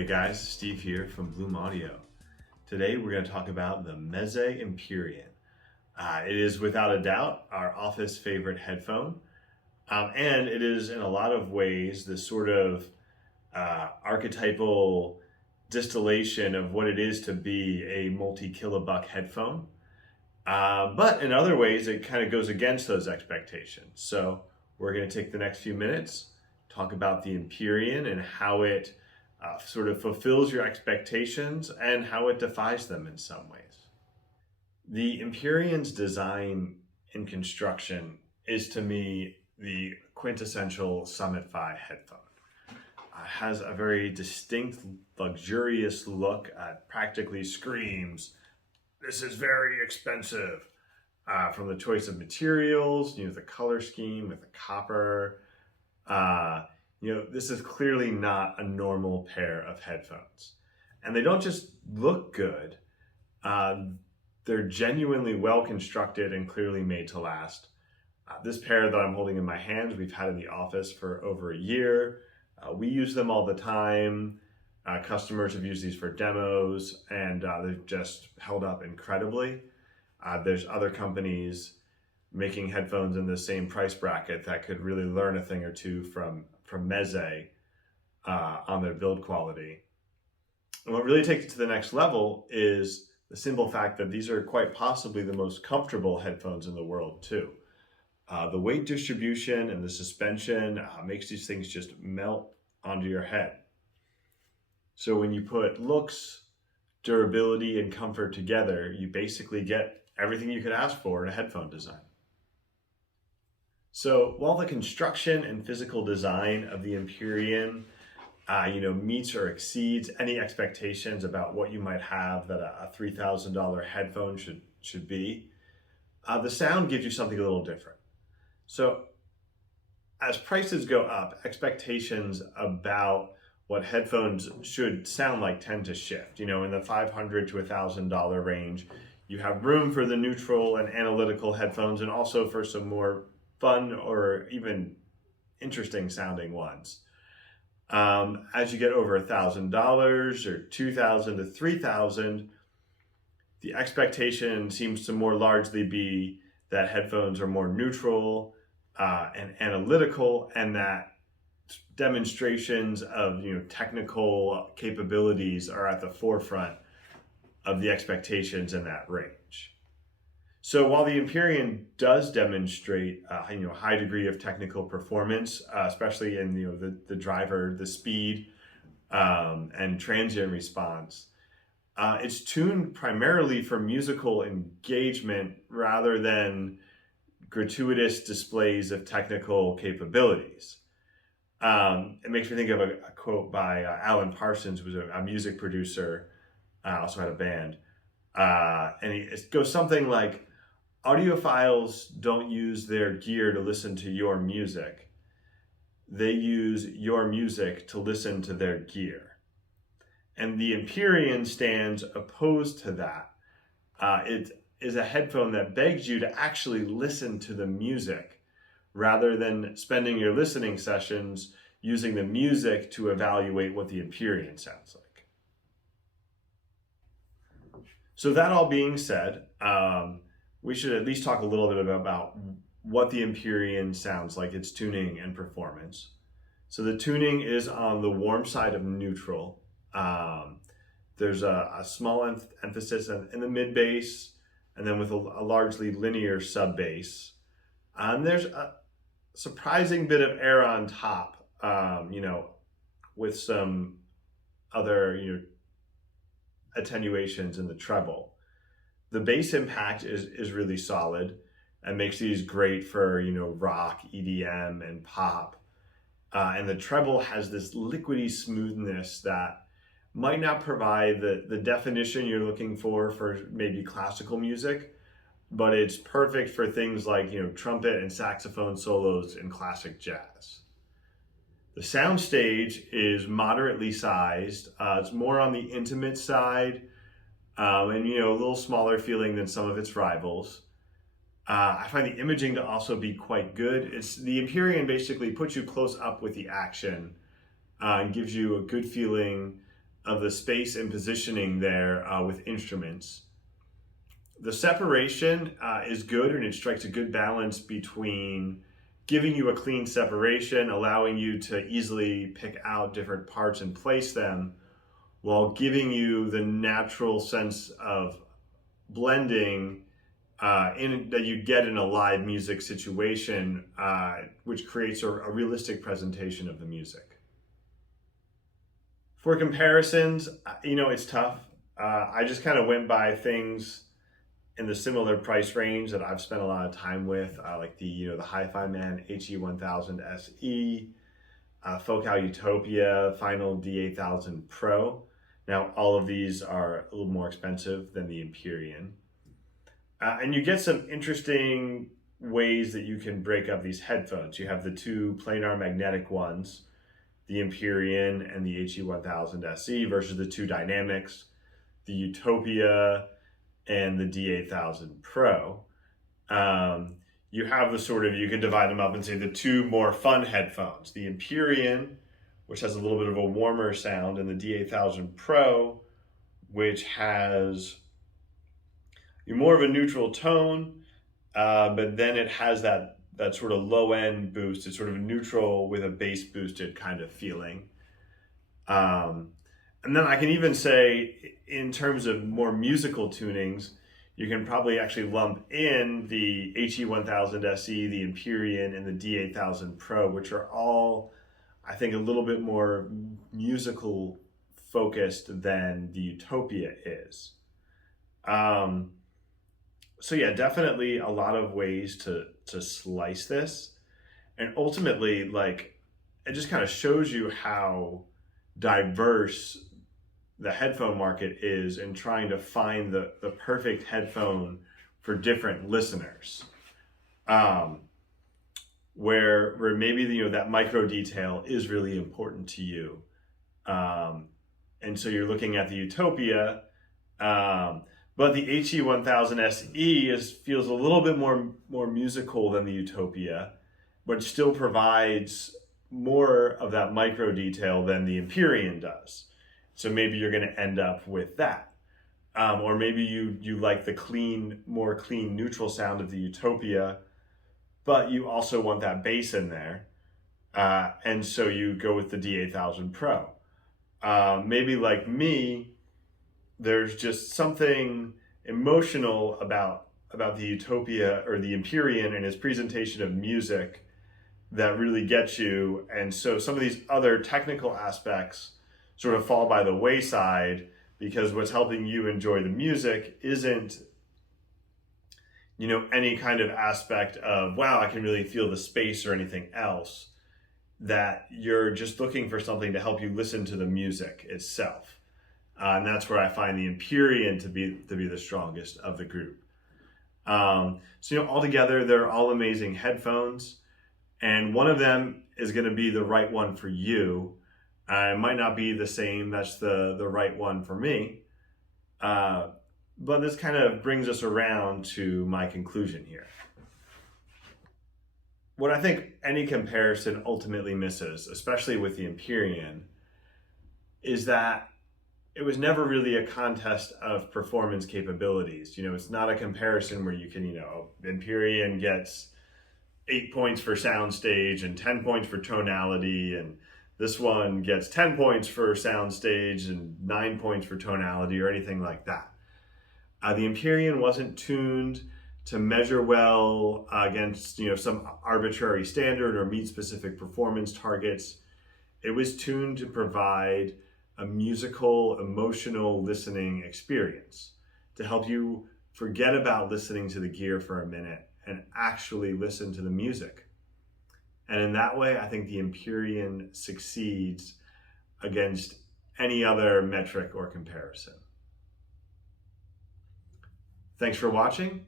Hey guys, Steve here from Bloom Audio. Today we're going to talk about the Meze Empyrean. It is without a doubt our office favorite headphone, and it is in a lot of ways the sort of archetypal distillation of what it is to be a multi-kilobuck headphone. But in other ways, it kind of goes against those expectations. So we're going to take the next few minutes, talk about the Empyrean and how it sort of fulfills your expectations and how it defies them in some ways. The Empyrean's design and construction is to me the quintessential Summit Fi headphone. Has a very distinct, luxurious look. Practically screams, "This is very expensive." From the choice of materials, the color scheme with the copper. This is clearly not a normal pair of headphones. And they don't just look good, they're genuinely well constructed and clearly made to last. This pair that I'm holding in my hands, we've had in the office for over a year. We use them all the time. Customers have used these for demos, and they've just held up incredibly. There's other companies making headphones in the same price bracket that could really learn a thing or two from Meze on their build quality. And what really takes it to the next level is the simple fact that these are quite possibly the most comfortable headphones in the world too. The weight distribution and the suspension makes these things just melt onto your head. So when you put looks, durability, and comfort together, you basically get everything you could ask for in a headphone design. So while the construction and physical design of the Empyrean, meets or exceeds any expectations about what you might have that a $3,000 headphone should be, the sound gives you something a little different. So as prices go up, expectations about what headphones should sound like tend to shift. In the $500 to $1,000 range, you have room for the neutral and analytical headphones and also for some more fun or even interesting sounding ones. As you get over $1,000 or $2,000 to $3,000, the expectation seems to more largely be that headphones are more neutral and analytical, and that demonstrations of technical capabilities are at the forefront of the expectations in that range. So while the Empyrean does demonstrate high degree of technical performance, especially in the driver, the speed, and transient response, it's tuned primarily for musical engagement rather than gratuitous displays of technical capabilities. It makes me think of a quote by Alan Parsons, who was a music producer, also had a band, and it goes something like, "Audiophiles don't use their gear to listen to your music. They use your music to listen to their gear." And the Empyrean stands opposed to that. It is a headphone that begs you to actually listen to the music rather than spending your listening sessions using the music to evaluate what the Empyrean sounds like. So that all being said, we should at least talk a little bit about what the Empyrean sounds like, its tuning and performance. So the tuning is on the warm side of neutral. There's a small emphasis in the mid bass, and then with a largely linear sub bass. And there's a surprising bit of air on top, with some other attenuations in the treble. The bass impact is really solid and makes these great for rock, EDM, and pop. And the treble has this liquidy smoothness that might not provide the definition you're looking for maybe classical music, but it's perfect for things like trumpet and saxophone solos in classic jazz. The soundstage is moderately sized. It's more on the intimate side, and a little smaller feeling than some of its rivals. I find the imaging to also be quite good. The Empyrean basically puts you close up with the action and gives you a good feeling of the space and positioning there with instruments. The separation is good, and it strikes a good balance between giving you a clean separation, allowing you to easily pick out different parts and place them, while giving you the natural sense of blending that you get in a live music situation, which creates a realistic presentation of the music. For comparisons, it's tough. I just kind of went by things in the similar price range that I've spent a lot of time with, like the Hi-Fi Man HE1000 SE, Focal Utopia Final D8000 Pro. Now, all of these are a little more expensive than the Empyrean. And you get some interesting ways that you can break up these headphones. You have the two planar magnetic ones, the Empyrean and the HE1000 SE, versus the two dynamics, the Utopia and the D8000 Pro. You have you can divide them up and say the two more fun headphones, the Empyrean, which has a little bit of a warmer sound, and the D8000 Pro, which has more of a neutral tone, but then it has that sort of low end boost. It's sort of neutral with a bass boosted kind of feeling. And then I can even say, in terms of more musical tunings, you can probably actually lump in the HE1000 SE, the Empyrean, and the D8000 Pro, which are all, I think, a little bit more musical focused than the Utopia is. So yeah, definitely a lot of ways to slice this. And ultimately, it just kind of shows you how diverse the headphone market is in trying to find the perfect headphone for different listeners. Where maybe that micro detail is really important to you. And so you're looking at the Utopia, but the HE1000 SE feels a little bit more musical than the Utopia, but still provides more of that micro detail than the Empyrean does. So maybe you're going to end up with that. Or maybe you like the more clean, neutral sound of the Utopia, but you also want that bass in there. And so you go with the D8000 Pro. Maybe like me, there's just something emotional about the Utopia or the Empyrean and its presentation of music that really gets you. And so some of these other technical aspects sort of fall by the wayside, because what's helping you enjoy the music isn't, any kind of aspect of, wow, I can really feel the space or anything else. That you're just looking for something to help you listen to the music itself. And that's where I find the Empyrean to be the strongest of the group. So altogether, they're all amazing headphones, and one of them is going to be the right one for you. It might not be the same that's the right one for me, but this kind of brings us around to my conclusion here. What I think any comparison ultimately misses, especially with the Empyrean, is that it was never really a contest of performance capabilities. It's not a comparison where you can, Empyrean gets 8 points for soundstage and 10 points for tonality, and this one gets 10 points for soundstage and 9 points for tonality, or anything like that. The Empyrean wasn't tuned to measure well against some arbitrary standard or meet specific performance targets. It was tuned to provide a musical, emotional listening experience, to help you forget about listening to the gear for a minute and actually listen to the music. And in that way, I think the Empyrean succeeds against any other metric or comparison. Thanks for watching.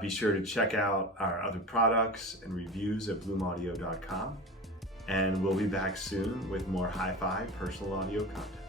Be sure to check out our other products and reviews at bloomaudio.com. And we'll be back soon with more hi-fi personal audio content.